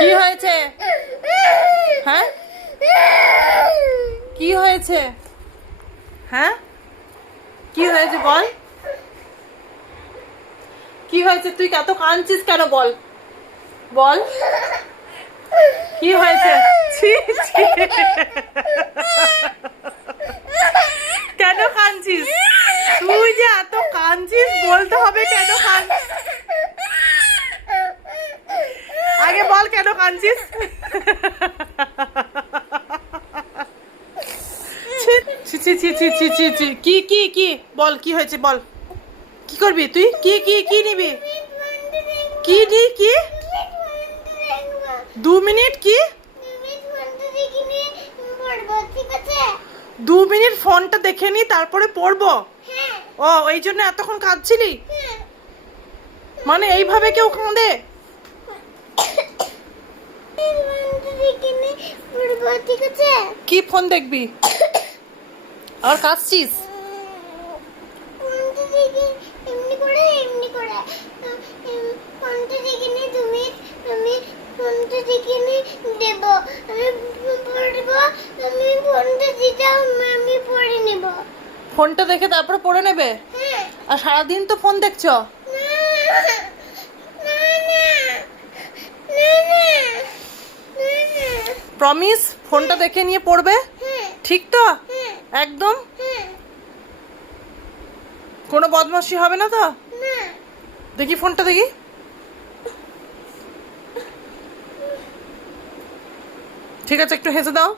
কি হয়েছে? হ্যাঁ, কি হয়েছে? হ্যাঁ, কি হয়েছে বল? কি হয়েছে? তুই এত কাঁদছিস কেন? বল বল, কি হয়েছে? ছি, ছি। কেন কাঁদছিস? তুই যে এত কাঁদছিস, বলতে হবে কেন কাঁদছিস। আগে বল কেন কাঁদছিস। ছি ছি ছি ছি ছি ছি ছি। কি কি কি বল, কি হয়েছে বল। কি করবি তুই? কি কি কি নিবি? কি নি কি? 2 মিনিট কি? 2 মিনিট ফোনটা দেখে নি, তারপরে পড়বো? ও, এই জন্য এতক্ষণ কাঁদছিলি? মানে এইভাবে কেউ কাঁদে? কি ফোন দেখবি আর কাঁদছিস? ফোনটা দেখে তারপরে পড়ে নেবে? আর সারাদিন তো ফোন দেখছো। প্রমিস ফোনটা দেখে নিয়ে পড়বে? ঠিক তো? একদম কোনো বদমাশি হবে না তো? দেখি ফোনটা দেখি। ঠিক আছে, একটু হেসে দাও।